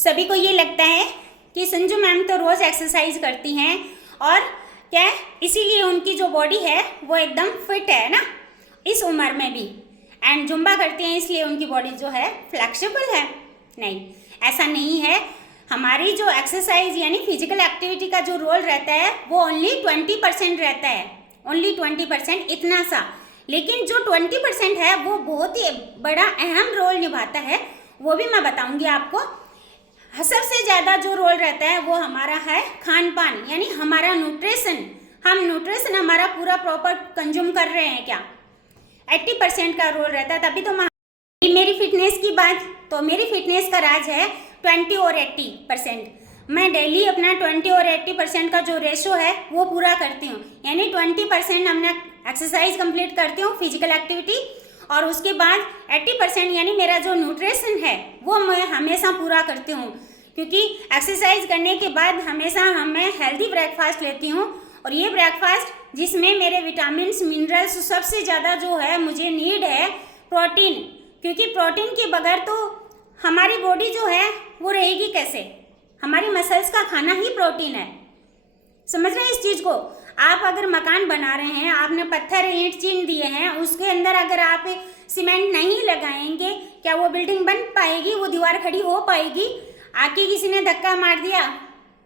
सभी को ये लगता है कि संजू मैम तो रोज़ एक्सरसाइज करती हैं और क्या है, इसीलिए उनकी जो बॉडी है वो एकदम फिट है ना इस उम्र में भी, एंड जुम्बा करती हैं इसलिए उनकी बॉडी जो है फ्लेक्सिबल है। नहीं, ऐसा नहीं है। हमारी जो एक्सरसाइज यानी फिजिकल एक्टिविटी का जो रोल रहता है वो ओनली 20% रहता है, ओनली 20%, इतना सा। लेकिन जो 20% है वो बहुत ही बड़ा अहम रोल निभाता है, वो भी मैं बताऊंगी आपको। सबसे ज़्यादा जो रोल रहता है वो हमारा है खान पान, यानी हमारा न्यूट्रिशन। हम न्यूट्रिशन हमारा पूरा प्रॉपर कंज्यूम कर रहे हैं क्या, 80% का रोल रहता है। तभी तो मेरी फिटनेस की बात, तो मेरी फिटनेस का राज है 20 और 80%। मैं डेली अपना 20 और 80% का जो रेशो है वो पूरा करती हूँ, यानी 20% हमने एक्सरसाइज कंप्लीट करती हूँ फिजिकल एक्टिविटी, और उसके बाद 80% यानी मेरा जो न्यूट्रिशन है वो मैं हमेशा पूरा करती हूँ, क्योंकि एक्सरसाइज करने के बाद हमेशा मैं हेल्दी ब्रेकफास्ट लेती हूँ। और ये ब्रेकफास्ट जिसमें मेरे विटामिन्स मिनरल्स सबसे ज़्यादा जो है मुझे नीड है प्रोटीन, क्योंकि प्रोटीन के बगैर तो हमारी बॉडी जो है वो रहेगी कैसे। हमारी मसल्स का खाना ही प्रोटीन है, समझ रहे हैं इस चीज़ को। आप अगर मकान बना रहे हैं, आपने पत्थर ईंट चीन दिए हैं, उसके अंदर अगर आप सीमेंट नहीं लगाएंगे क्या वो बिल्डिंग बन पाएगी, वो दीवार खड़ी हो पाएगी। आके किसी ने धक्का मार दिया,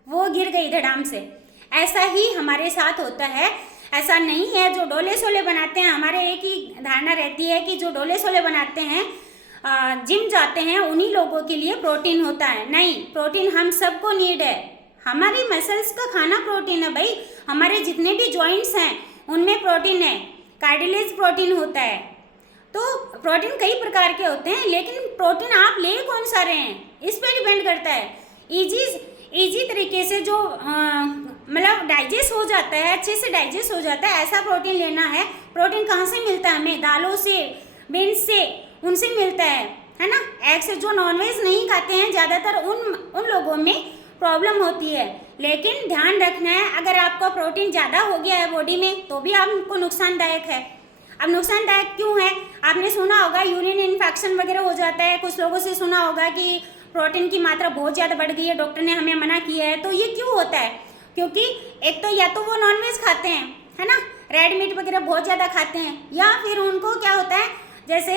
वो गिर गई धड़ाम से। ऐसा ही हमारे साथ होता है। ऐसा नहीं है जो डोले सोले बनाते हैं, हमारे एक ही धारणा रहती है कि जो डोले सोले बनाते हैं, जिम जाते हैं, उन्हीं लोगों के लिए प्रोटीन होता है। नहीं, प्रोटीन हम सबको नीड है। हमारी मसल्स का खाना प्रोटीन है भाई। हमारे जितने भी जॉइंट्स हैं उनमें प्रोटीन है, कार्टिलेज प्रोटीन होता है। तो प्रोटीन कई प्रकार के होते हैं, लेकिन प्रोटीन आप ले कौन सा रहे हैं इस पर डिपेंड करता है। इजी तरीके से जो मतलब डाइजेस्ट हो जाता है, अच्छे से डाइजेस्ट हो जाता है, ऐसा प्रोटीन लेना है। प्रोटीन कहाँ से मिलता है हमें? दालों से, बीन्स से, उनसे मिलता है ना। एग से। जो नॉनवेज नहीं खाते हैं ज़्यादातर उन लोगों में प्रॉब्लम होती है। लेकिन ध्यान रखना है, अगर आपका प्रोटीन ज़्यादा हो गया है बॉडी में तो भी आपको नुकसानदायक है। अब नुकसानदायक क्यों है? आपने सुना होगा यूरिन इन्फेक्शन वगैरह हो जाता है। कुछ लोगों से सुना होगा कि प्रोटीन की मात्रा बहुत ज़्यादा बढ़ गई है, डॉक्टर ने हमें मना किया है। तो ये क्यों होता है? क्योंकि एक तो या तो वो नॉनवेज खाते हैं, है ना, रेड मीट वगैरह बहुत ज़्यादा खाते हैं, या फिर उनको क्या होता है, जैसे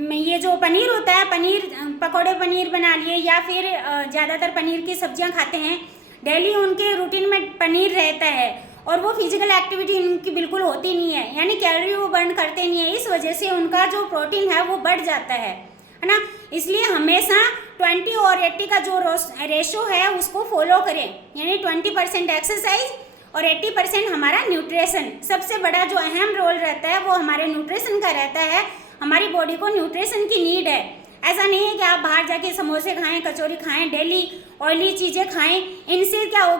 ये जो पनीर होता है, पनीर पकोड़े पनीर बना लिए, या फिर ज़्यादातर पनीर की सब्जियां खाते हैं, डेली उनके रूटीन में पनीर रहता है, और वो फिजिकल एक्टिविटी उनकी बिल्कुल होती नहीं है, यानी कैलोरी वो बर्न करते नहीं है। इस वजह से उनका जो प्रोटीन है वो बढ़ जाता है ना। इसलिए हमेशा 20 और 80 का जो रेशो है उसको फॉलो करें, यानी 20% एक्सरसाइज और 80% हमारा न्यूट्रिशन। सबसे बड़ा जो अहम रोल रहता है वो हमारे न्यूट्रिशन का रहता है। हमारी बॉडी को न्यूट्रिशन की नीड है। ऐसा नहीं है कि आप बाहर जाके समोसे खाएं, कचौरी खाएं, डेली ऑयली चीज़ें खाएं, इनसे क्या होगा।